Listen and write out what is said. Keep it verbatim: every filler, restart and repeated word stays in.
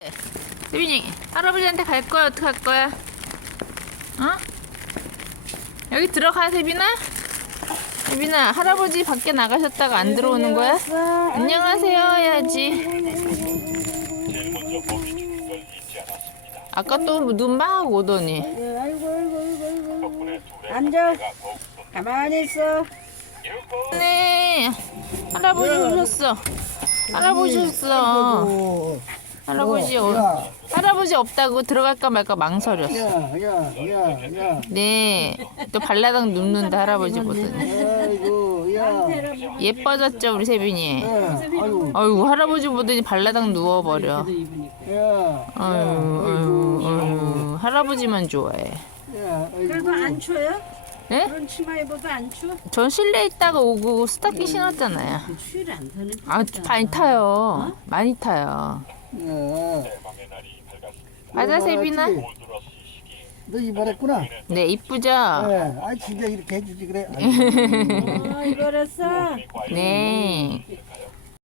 세빈이 할아버지한테 갈 거야? 어떻게 할 거야? 어? 여기 들어가. 세빈아? 세빈아, 할아버지 밖에 나가셨다가 안 들어오는 거야? 안녕하세요 해야지. 아까 또 눈 막 오더니. 아이고 아이고 아이고 아이고. 앉아. 가만히 있어. 네, 할아버지 오셨어. 할아버지 오셨어. 할아버지 오, 할아버지 없다고 들어갈까 말까 망설였어. 야야야야. 네, 또 발라당 눕는다 할아버지 보더니. 아이고 야. 예뻐졌죠 우리 세빈이. 아이고 아이고 할아버지 보더니 발라당 누워버려. 야. 아유, 아유, 아유, 할아버지만 좋아해. 야. 그래도 안 추워요? 네? 그런 치마 입어도 안 추워? 전 실내에 있다가 오고 스타킹 신었잖아요. 추위를 안 타는 아, 많이 타요. 많이 타요. 야. 맞아, 세빈아? 너 이발했구나. 네, 이쁘죠? 예. 아 진짜 이렇게 해주지 그래. 아이고. 어, 이거랬어? 네.